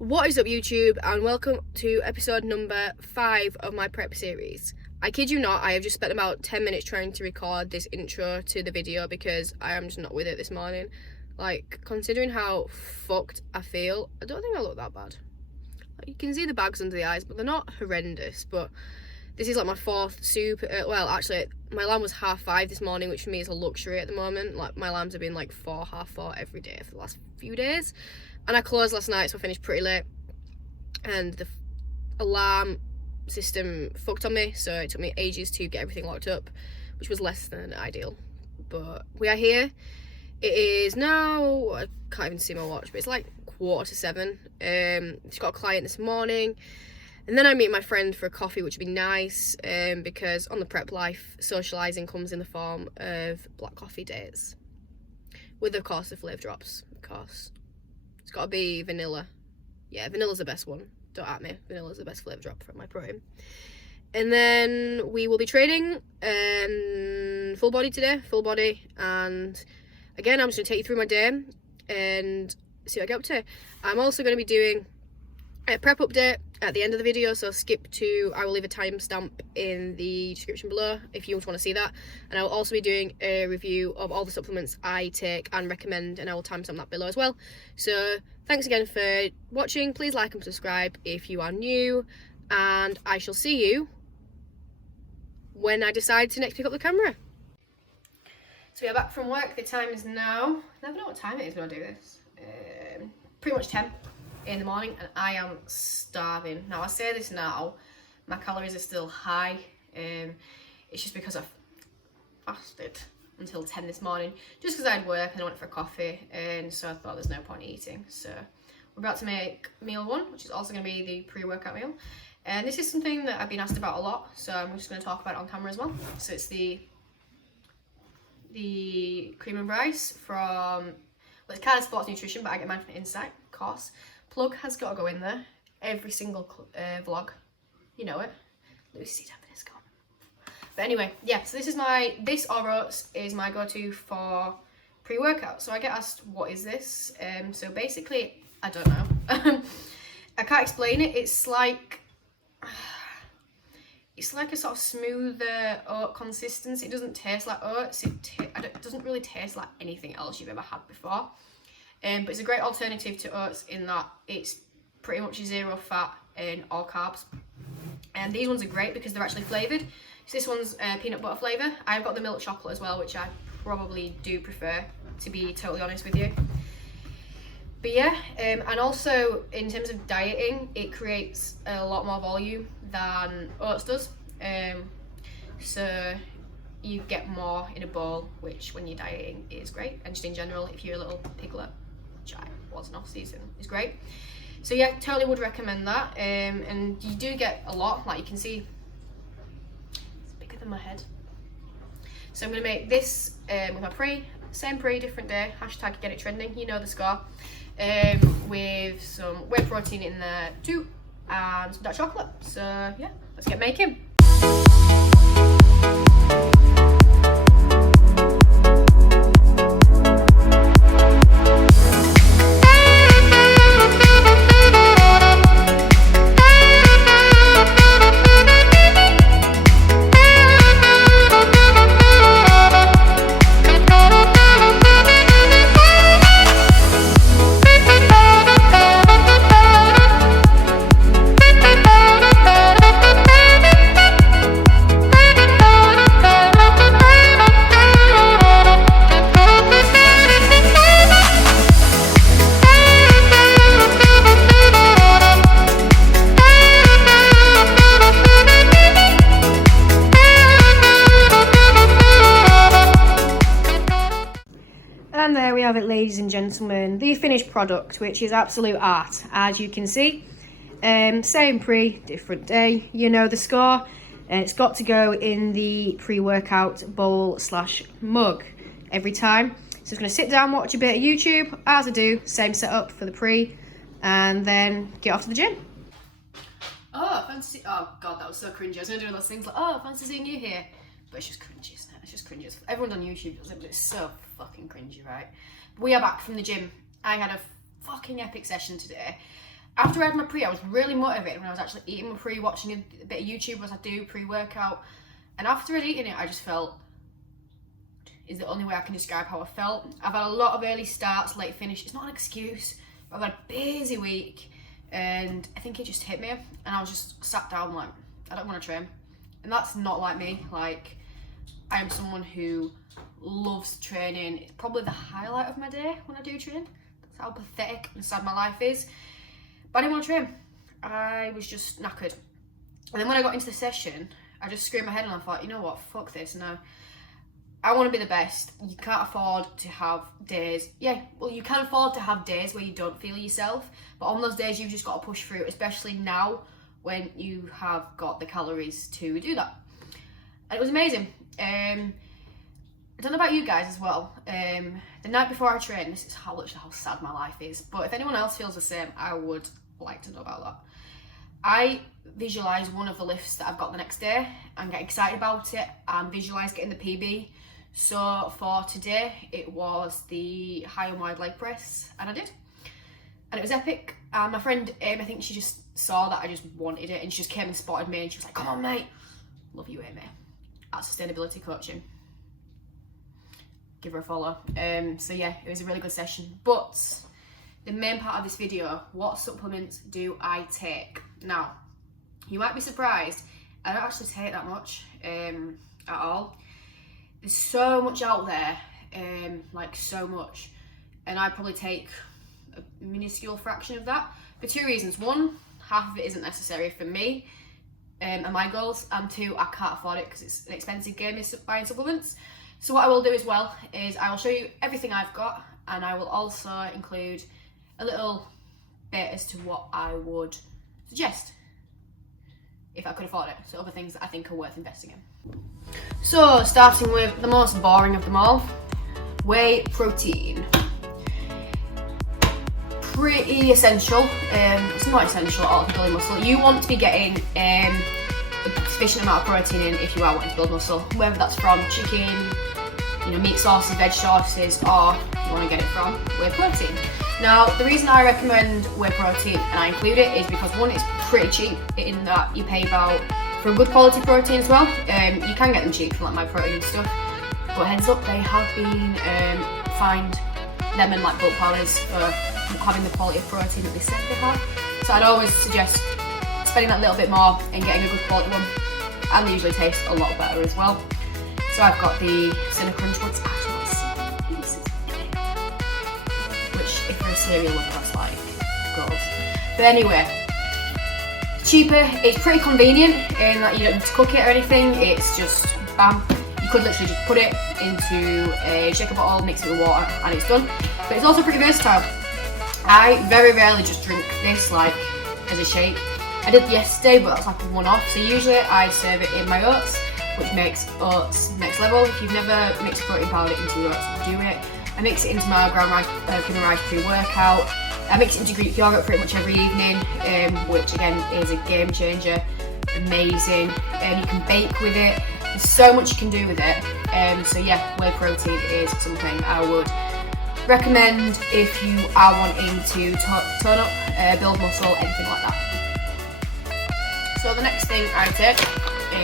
What is up, YouTube, and welcome to episode number 5 of my prep series. I kid you not, I have just spent about 10 minutes trying to record this intro to the video because I am just not with it this morning. Like, considering how fucked I feel, I don't think I look that bad. Like, you can see the bags under the eyes, but they're not horrendous. But this is like my 4th super, well, actually, my alarm was 5:30 this morning, which for me is a luxury at the moment. Like, my alarms have been like 4, 4:30 every day for the last few days. And I closed last night, so I finished pretty late. And the alarm system fucked on me, so it took me ages to get everything locked up, which was less than ideal. But we are here. It is now, I can't even see my watch, but it's like 6:45. Just got a client this morning. And then I meet my friend for a coffee, which would be nice, because on the prep life, socialising comes in the form of black coffee dates. With, of course, the flavour drops, of course. It's got to be vanilla. Yeah, vanilla's the best one. Don't at me. Vanilla's the best flavour drop from my protein. And then we will be training full body today. Full body. And again, I'm just going to take you through my day and see what I get up to. I'm also going to be doing a prep update at the end of the video, so skip to, I will leave a timestamp in the description below if you want to see that. And I will also be doing a review of all the supplements I take and recommend, and I will timestamp that below as well. So thanks again for watching. Please like and subscribe if you are new, and I shall see you when I decide to next pick up the camera. So we are back from work. The time is now, I never know what time it is when I do this, pretty much 10 in the morning, and I am starving. Now I say this now, my calories are still high. It's just because I fasted until 10 this morning, just because I had work and I went for a coffee, and so I thought there's no point eating. So we're about to make meal 1, which is also going to be the pre-workout meal, and this is something that I've been asked about a lot, so I'm just going to talk about it on camera as well. So it's the cream and rice from, well, it's kind of sports nutrition, but I get mine from Insight, of course. Plug has got to go in there. Every single vlog, you know it. Lucy Tampines, go on. But anyway, yeah. So this or oats is my go-to for pre-workout. So I get asked, what is this? So basically, I don't know. I can't explain it. It's like a sort of smoother oat consistency. It doesn't taste like oats. It doesn't really taste like anything else you've ever had before. But it's a great alternative to oats in that it's pretty much 0 fat and all carbs. And these ones are great because they're actually flavoured. So this one's peanut butter flavour. I've got the milk chocolate as well, which I probably do prefer, to be totally honest with you. But yeah, and also in terms of dieting, it creates a lot more volume than oats does. So you get more in a bowl, which when you're dieting is great. And just in general, if you're a little piglet, which I was in off season, is great. So yeah, totally would recommend that. And you do get a lot, like you can see, it's bigger than my head. So I'm gonna make this with my pre, same pre, different day, hashtag get it trending, you know the score. With some whey protein in there too, and some dark chocolate. So yeah, let's get making. And there we have it, ladies and gentlemen, the finished product, which is absolute art, as you can see. Same pre, different day, you know the score, and it's got to go in the pre-workout bowl / mug every time. So I'm going to sit down, watch a bit of YouTube, as I do, same setup for the pre, and then get off to the gym. Oh, fancy, oh god, that was so cringy. I was going to do those things like, oh, fancy seeing you here. But it's just cringy, isn't it? It's just cringy. Everyone on YouTube does it, but it's so fucking cringy, right? We are back from the gym. I had a fucking epic session today. After I had my pre, I was really motivated when I was actually eating my pre, watching a bit of YouTube as I do pre-workout. And after I'd eaten it, I just felt, is the only way I can describe how I felt. I've had a lot of early starts, late finish. It's not an excuse, but I've had a busy week, and I think it just hit me, and I was just sat down like, I don't want to train. And that's not like me. Like, I am someone who loves training. It's probably the highlight of my day when I do train. That's how pathetic and sad my life is. But I didn't want to train. I was just knackered. And then when I got into the session, I just screwed my head and I thought, you know what, fuck this. No, I want to be the best. You can't afford to have days. Yeah, well, you can afford to have days where you don't feel yourself. But on those days, you've just got to push through, especially now when you have got the calories to do that. And it was amazing. I don't know about you guys as well. The night before I train, this is how sad my life is. But if anyone else feels the same, I would like to know about that. I visualise one of the lifts that I've got the next day and get excited about it and visualise getting the PB. So for today, it was the high and wide leg press, and I did. And it was epic. And my friend Amy, I think she just saw that I just wanted it, and she just came and spotted me, and she was like, come on, mate. Love you, Amy. At Sustainability Coaching. Give her a follow. So yeah, it was a really good session. But the main part of this video, what supplements do I take? Now, you might be surprised, I don't actually take that much at all. There's so much out there, like so much, and I probably take a minuscule fraction of that for two reasons. One, half of it isn't necessary for me and my goals, and two, I can't afford it because it's an expensive game is buying supplements. So what I will do as well is I will show you everything I've got, and I will also include a little bit as to what I would suggest if I could afford it. So other things that I think are worth investing in. So starting with the most boring of them all, whey protein. Pretty essential. It's not essential at all for building muscle. You want to be getting a sufficient amount of protein in if you are wanting to build muscle, whether that's from chicken, meat sources, veg sources, or you want to get it from whey protein. Now, the reason I recommend whey protein and I include it is because one, it's pretty cheap in that you pay about, for a good quality protein as well, you can get them cheap from like MyProtein and stuff, but heads up, they have been fined them and like bulk powders for having the quality of protein that they said they have. So I'd always suggest spending that little bit more and getting a good quality one, and they usually taste a lot better as well. So I've got the Cinnamon Crunch ones, actually pieces, which if you're a cereal lover, that's like gold. But anyway, cheaper, it's pretty convenient in that you don't have to cook it or anything, it's just bam. You could literally just put it into a shaker bottle, mix it with water, and it's done. But it's also pretty versatile. I very rarely just drink this like as a shake. I did yesterday, but that's like a one-off. So usually I serve it in my oats, which makes oats next level. If you've never mixed protein powder into your oats, do it. I mix it into my ground rice, rice pre-workout. I mix it into Greek yogurt pretty much every evening, which again is a game changer. Amazing. And you can bake with it. There's so much you can do with it. So yeah, whey protein is something I would recommend if you are wanting to tone up, build muscle, anything like that. So the next thing I take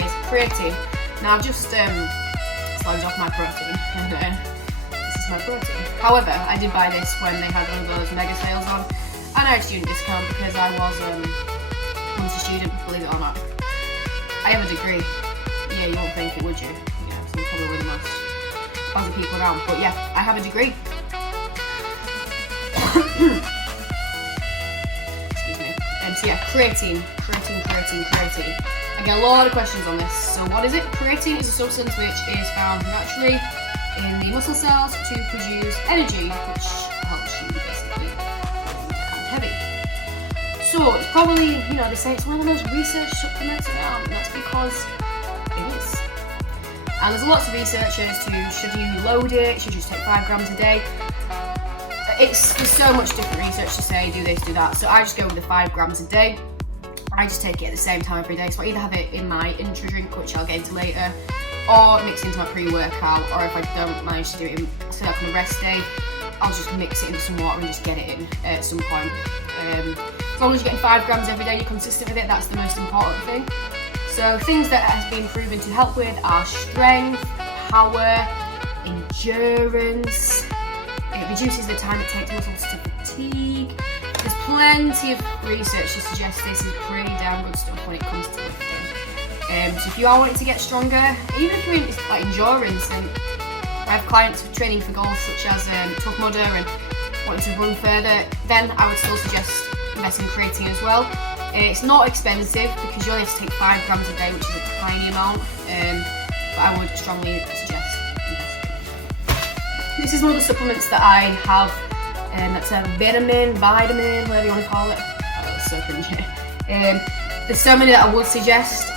is creatine. Now I've just slimed off my protein, and this is my protein. However, I did buy this when they had one of those mega sales on, and I had a student discount because I was once a student, believe it or not. I have a degree. Yeah, you won't think it, would you? Yeah, so I'm probably the most other people around, but yeah, I have a degree. Excuse me. So yeah, creatine. I get a lot of questions on this. So what is it? Creatine is a substance which is found naturally in the muscle cells to produce energy, which helps you basically become heavy. So it's probably, they say it's one of the most researched supplements around, and that's because it is. And there's lots of research as to should you load it, should you just take 5 grams a day. There's so much different research to say do this, do that. So I just go with the 5 grams a day. I just take it at the same time every day. So I either have it in my intro drink, which I'll get into later, or mix it into my pre-workout, or if I don't manage to do it in say like on a rest day, I'll just mix it into some water and just get it in at some point. As long as you're getting 5 grams every day, you're consistent with it, that's the most important thing. So things that has been proven to help with are strength, power, endurance. It reduces the time it takes muscles to fatigue. There's plenty of research to suggest this is pretty damn good stuff when it comes to lifting. So if you are wanting to get stronger, even if you're in like endurance, and I have clients training for goals such as Tough Mudder and wanting to run further, then I would still suggest investing in creatine as well. It's not expensive because you only have to take 5 grams a day, which is a tiny amount, but I would strongly suggest investing. This is one of the supplements that I have, that's a vitamin, whatever you want to call it. Oh, that's so cringy. There's so many that I would suggest,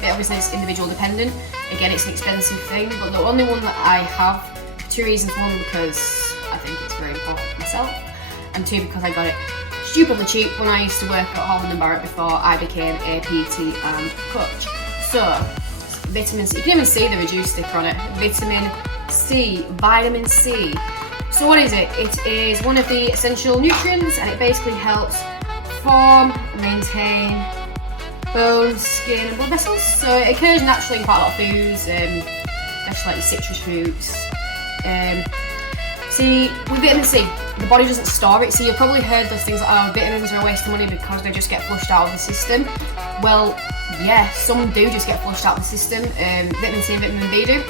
but obviously it's individual dependent. Again, it's an expensive thing, but the only one that I have, for 2 reasons. One, because I think it's very important for myself, and 2, because I got it stupidly cheap when I used to work at Holland & Barrett before I became a PT and coach. So, vitamin C, you can even see the reduced sticker on it. Vitamin C. So what is it? It is one of the essential nutrients, and it basically helps form and maintain bones, skin and blood vessels. So it occurs naturally in quite a lot of foods, especially like your citrus fruits. See, with vitamin C, the body doesn't store it. So you've probably heard those things like, oh, vitamins are a waste of money because they just get flushed out of the system. Well, yeah, some do just get flushed out of the system. Vitamin C and vitamin B do,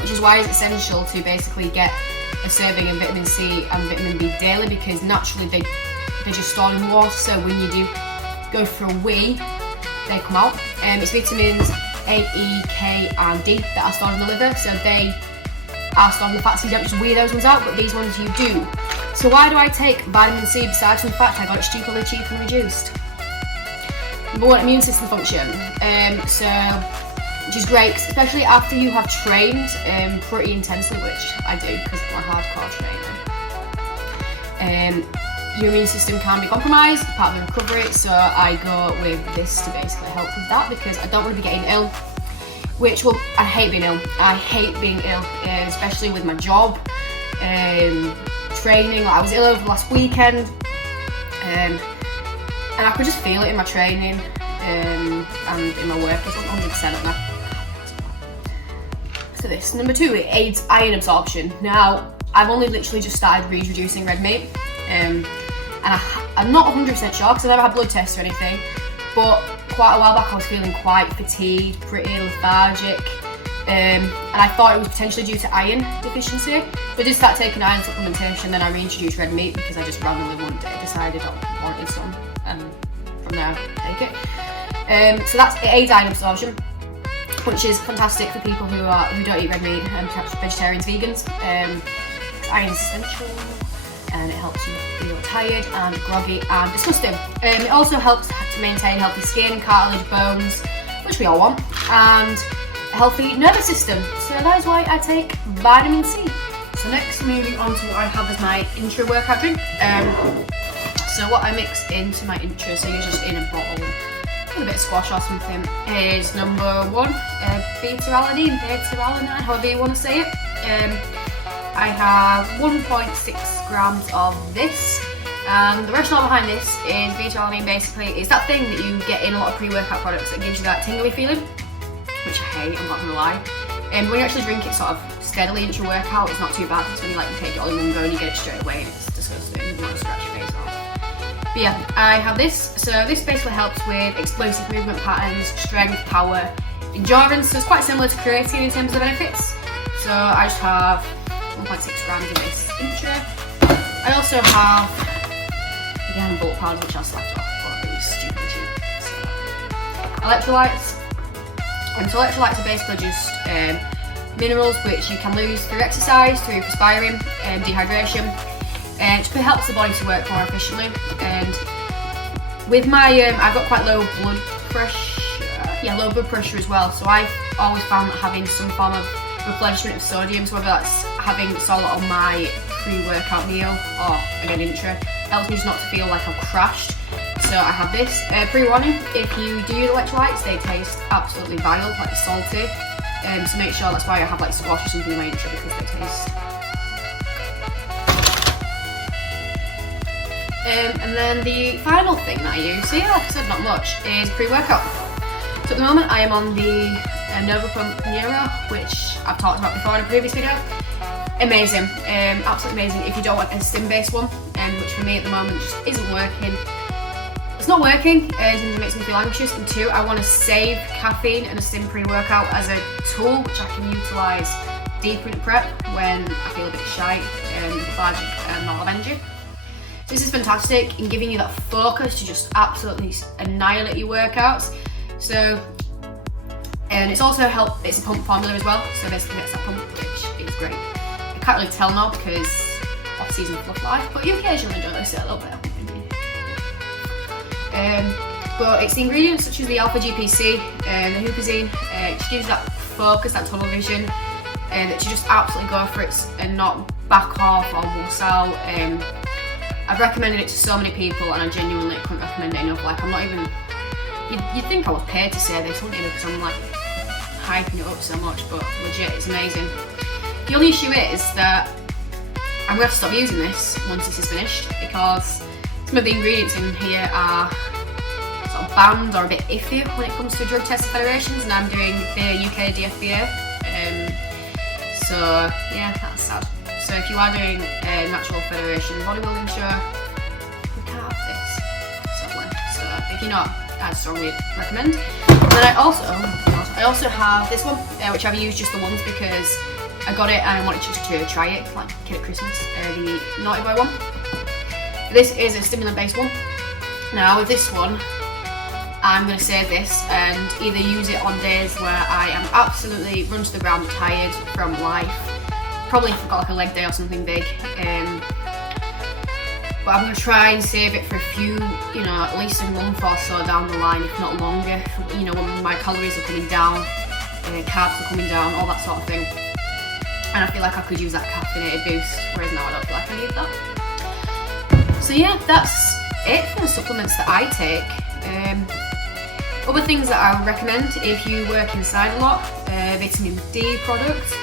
which is why it's essential to basically get a serving of vitamin C and vitamin B daily, because naturally they're just stored in water. So when you do go for a wee, they come out. It's vitamins A, E, K and D that are stored in the liver, so they are stored in the fat, so you don't just weigh those ones out, but these ones you do. So why do I take vitamin C besides from the fact I got it stupidly cheap and reduced? Number 1, immune system function. Which is great, especially after you have trained pretty intensely, which I do because I'm a hardcore trainer. Your immune system can be compromised, part of the recovery, so I go with this to basically help with that, because I don't want to be getting ill, which, well, I hate being ill. Especially with my job, training. Like I was ill over the last weekend, and I could just feel it in my training and in my work. I was 100% at that. So this, number 2, it aids iron absorption. Now, I've only literally just started reintroducing red meat, and I'm not 100% sure because I never had blood tests or anything, but quite a while back I was feeling quite fatigued, pretty lethargic, and I thought it was potentially due to iron deficiency. So I did start taking iron supplementation, then I reintroduced red meat because I just randomly one day decided I wanted some, and from there I take it. So it aids iron absorption, which is fantastic for people who don't eat red meat, and perhaps vegetarians, vegans. Iron is essential, and it helps you feel tired and groggy and disgusting. It also helps to maintain healthy skin, cartilage, bones, which we all want, and a healthy nervous system. So that is why I take vitamin C. So next, moving on to what I have as my intra workout drink. So what I mix into my intra, so you're just in a bottle with a bit of squash or something, is number 1, beta-alanine, however you want to say it. I have 1.6 grams of this, and the rationale behind this is beta-alanine basically is that thing that you get in a lot of pre-workout products that gives you that tingly feeling, which I hate, I'm not gonna lie. And when you actually drink it sort of steadily into your workout, it's not too bad. It's when you take it all in one go and you get it straight away, and it's disgusting. You want to scratch your face off. But yeah, I have this. So this basically helps with explosive movement patterns, strength, power, endurance. So it's quite similar to creatine in terms of benefits. So I just have 1.6 grams of this intra. I also have, again, bulk powder, which I slapped off, but it was stupidly cheap. So, electrolytes. So electrolytes are basically just minerals which you can lose through exercise, through perspiring, dehydration, and it helps the body to work more efficiently. And with my, I've got quite low blood pressure as well, so I've always found that having some form of replenishment of sodium, so whether that's having salt on my pre-workout meal or again intra, helps me just not to feel like I've crashed. So I have this. Pre-warning, if you do use electrolytes, they taste absolutely vile, like salty. So make sure, that's why I have like squash or something in my intra, because they taste. And then the final thing that I use, so yeah, like I said, not much, is pre-workout. So at the moment I am on the Nova Pump Neuro, which I've talked about before in a previous video. Amazing, absolutely amazing. If you don't want a stim-based one, which for me at the moment just isn't working. It's not working, and it makes me feel anxious. And two, I want to save caffeine and a stim pre-workout as a tool which I can utilise deeper in prep when I feel a bit shite and lethargic and not have energy. So this is fantastic in giving you that focus to just absolutely annihilate your workouts. So, and it's also it's a pump formula as well, so basically it's that pump, which is great. I can't really tell now because off-season fluff life, but you occasionally enjoy this a little bit. But it's the ingredients such as the alpha GPC, the huperzine, it just gives you that focus, that tunnel vision, that you just absolutely go for it and not back off or wuss out. I've recommended it to so many people and I genuinely couldn't recommend it enough. Like, I'm not even, you'd think I was paid to say this, wouldn't you, because I'm like hyping it up so much, but legit, it's amazing. The only issue is that I'm going to have to stop using this once this is finished, because some of the ingredients in here are sort of banned or a bit iffy when it comes to drug testing federations, and I'm doing the UK DFBA. So yeah, that's sad. So if you are doing a natural federation bodybuilding show, we can't have this, sadly. So if you're not, I'd strongly recommend. And then I also have this one, which I've used just the once because I got it and I wanted just to try it, like kid at Christmas, the Naughty Boy one. This is a stimulant-based one. Now with this one, I'm going to save this and either use it on days where I am absolutely run to the ground tired from life, probably if I've got like a leg day or something big, but I'm going to try and save it for a few, at least a month or so down the line, if not longer, when my calories are coming down, carbs are coming down, all that sort of thing. And I feel like I could use that caffeinated boost, whereas now I don't feel like I need that. So yeah, that's it for the supplements that I take. Other things that I would recommend if you work inside a lot, vitamin D product,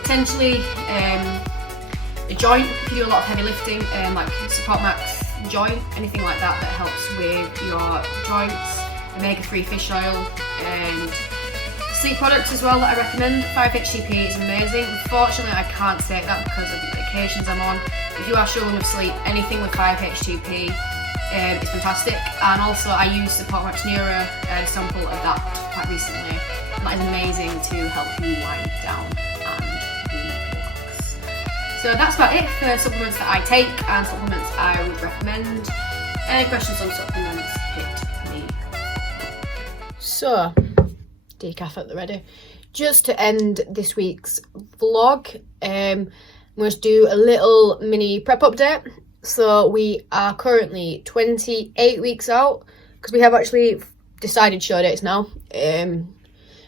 potentially a joint if you do a lot of heavy lifting, like Support Max joint, anything like that that helps with your joints, omega-3 fish oil, and sleep products as well that I recommend. 5-HTP is amazing. Unfortunately I can't take that because of the medications I'm on. If you are struggling with sleep, anything with 5-HTP is fantastic. And also I used the Support Max Neuro sample of that quite recently, and that is amazing to help you wind down and relax. So that's about it for supplements that I take and supplements I would recommend. Any questions on supplements, hit me. So, decaf at the ready. Just to end this week's vlog, I'm going to do a little mini prep update. So we are currently 28 weeks out, because we have actually decided show dates now, written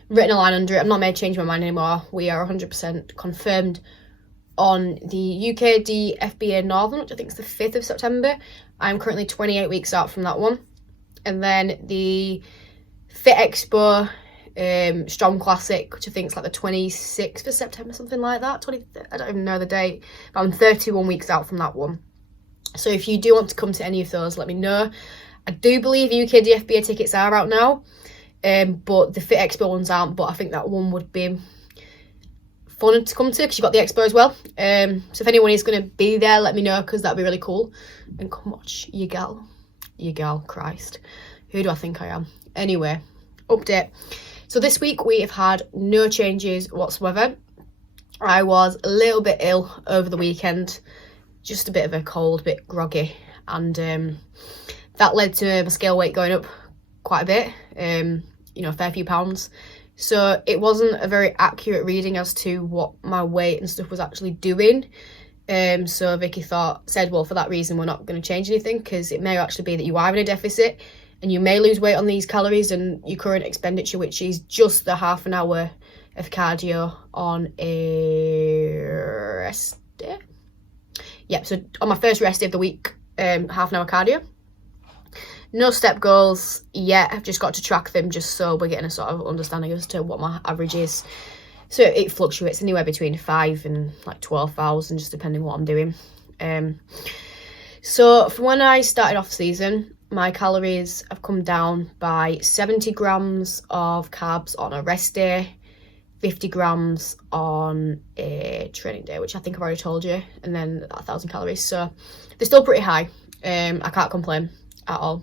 a line under it. I'm not made to change my mind anymore. We are 100% confirmed on the UK DFBA Northern, which I think is the 5th of September. I'm currently 28 weeks out from that one. And then the Fit Expo Strong Classic, which I think is like the 26th of September, something like that. I don't even know the date, but I'm 31 weeks out from that one. So if you do want to come to any of those, let me know. I do believe UK DFBA tickets are out now, but the Fit Expo ones aren't, but I think that one would be fun to come to because you've got the expo as well. So if anyone is going to be there, let me know, because that'd be really cool. And come watch your gal, Christ. Who do I think I am? Anyway, update. So this week we have had no changes whatsoever. I was a little bit ill over the weekend, just a bit of a cold, a bit groggy, and that led to my scale weight going up quite a bit, a fair few pounds. So it wasn't a very accurate reading as to what my weight and stuff was actually doing. So Vicky said, well, for that reason, we're not going to change anything, because it may actually be that you are in a deficit and you may lose weight on these calories and your current expenditure, which is just the half an hour of cardio on a rest day. Yeah, so on my first rest day of the week, half an hour cardio. No step goals yet. I've just got to track them just so we're getting a sort of understanding as to what my average is. So it fluctuates anywhere between 5 and like 12,000, just depending what I'm doing. So from when I started off season, my calories have come down by 70 grams of carbs on a rest day, 50 grams on a training day, which I think I've already told you, and then 1,000 calories. So they're still pretty high. I can't complain at all.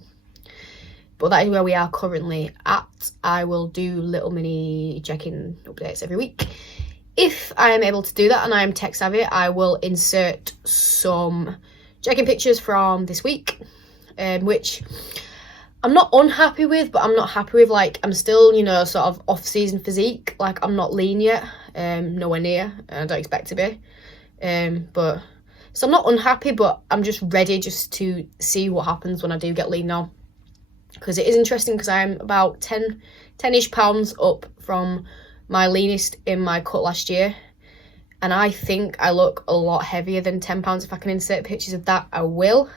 But that is where we are currently at. I will do little mini check-in updates every week. If I am able to do that and I am tech savvy, I will insert some check-in pictures from this week, which I'm not unhappy with, but I'm not happy with. Like, I'm still, you know, sort of off-season physique. Like, I'm not lean yet, nowhere near, and I don't expect to be. So I'm not unhappy, but I'm just ready just to see what happens when I do get lean now. Because it is interesting, because I'm about 10-ish pounds up from my leanest in my cut last year. And I think I look a lot heavier than 10 pounds. If I can insert pictures of that, I will.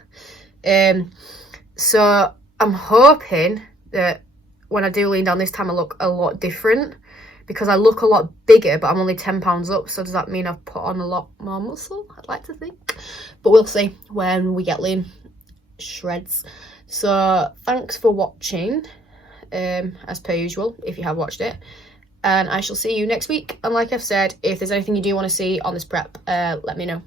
So I'm hoping that when I do lean down this time, I look a lot different, because I look a lot bigger, but I'm only 10 pounds up. So does that mean I've put on a lot more muscle? I'd like to think. But we'll see when we get lean. Shreds. So thanks for watching, as per usual, if you have watched it. And I shall see you next week. And like I've said, if there's anything you do want to see on this prep, let me know.